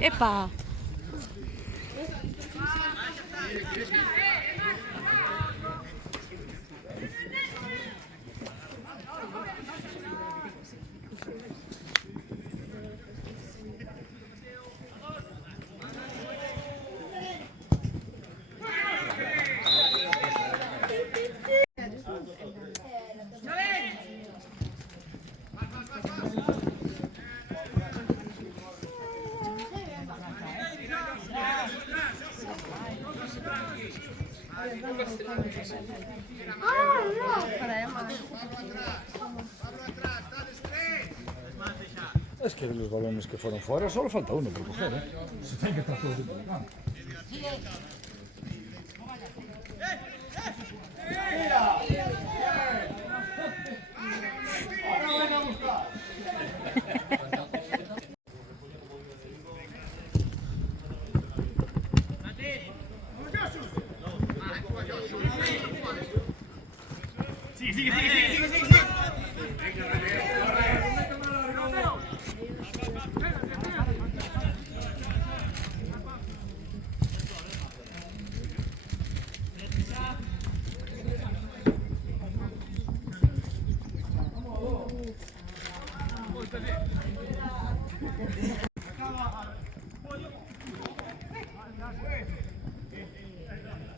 ¡Epa! Es que los balones que fueron fuera solo falta uno por coger, ¿eh? Se tiene que estar todo dentro del campo. Ahora ven a buscar. Sigue.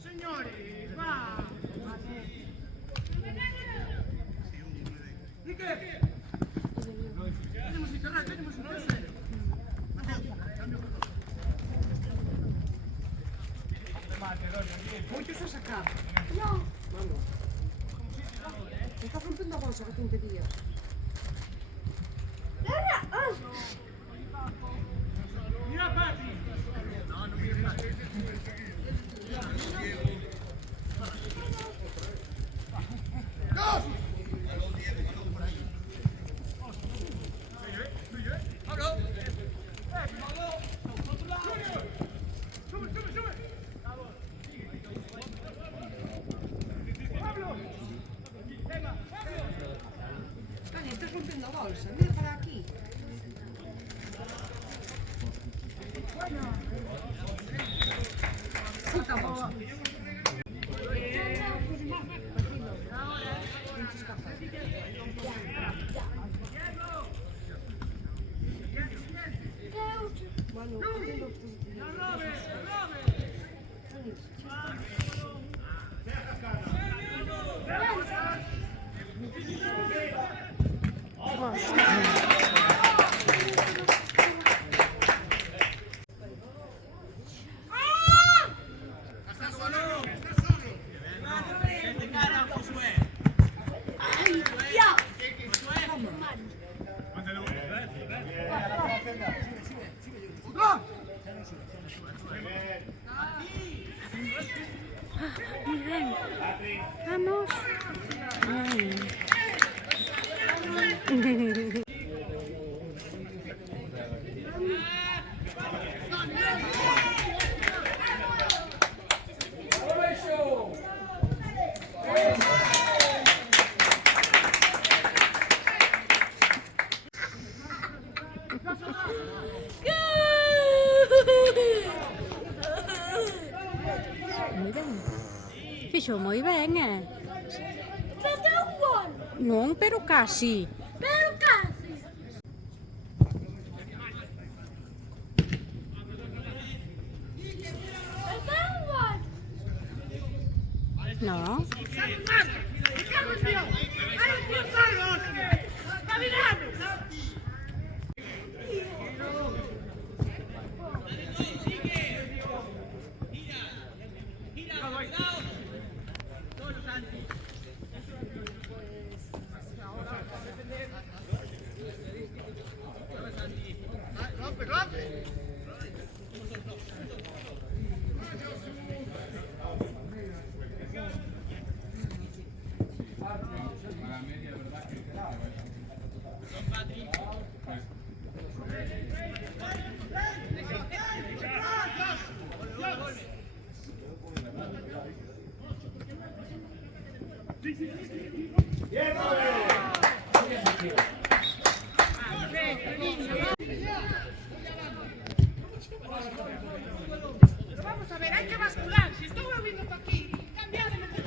Señores, va. Muitos a sacar. No. Vamos. Está rompiendo a bolsa, qué tontería. Mira, Patri. No mires Patri. ¡Dos! ¡Pablo! ¡Sube! Dani, estás rompiendo bolsa. Mira para aquí. Puta bolsa. Bueno, Vamos. Fixo moi ben, Meteu un gol, Non, pero casi. pero casi. Meteu un gol. No. Pero vamos a ver, hay que bascular. Si estoy volviendo para aquí, cambiar de meter.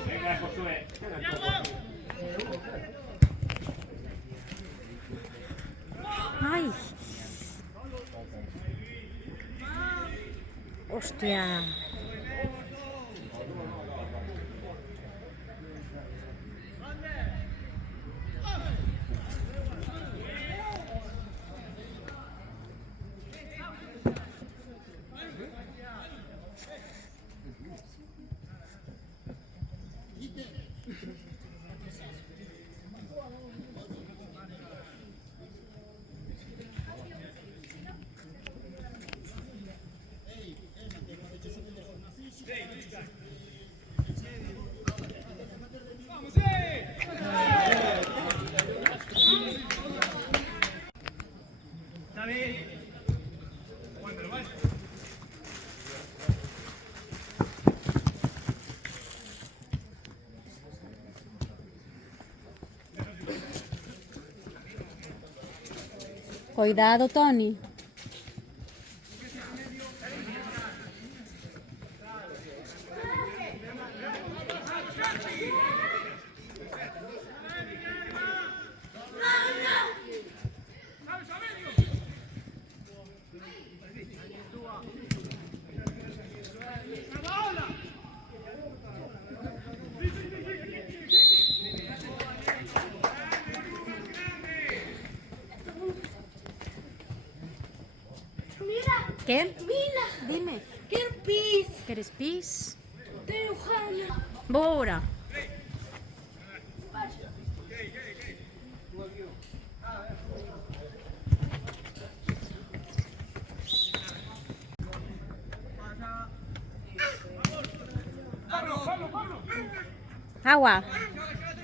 Ay. Hostia. Cuidado, Tony. Mira, ¿Qué? mira. Dime. Quer pis. ¿Quieres pis? Tenho rana. Bora. Agua.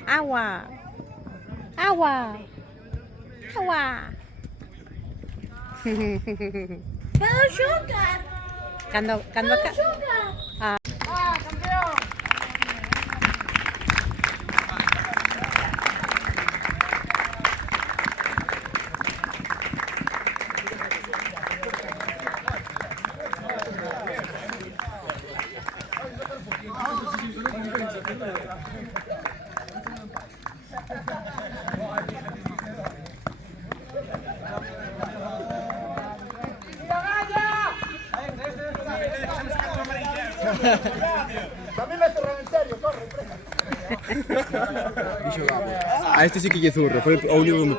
Agua. Agua. Agua. Para jogar. Cando Para acá. jogar. También me cerran en serio, corre, A este sí que lle zurro, foi o único que me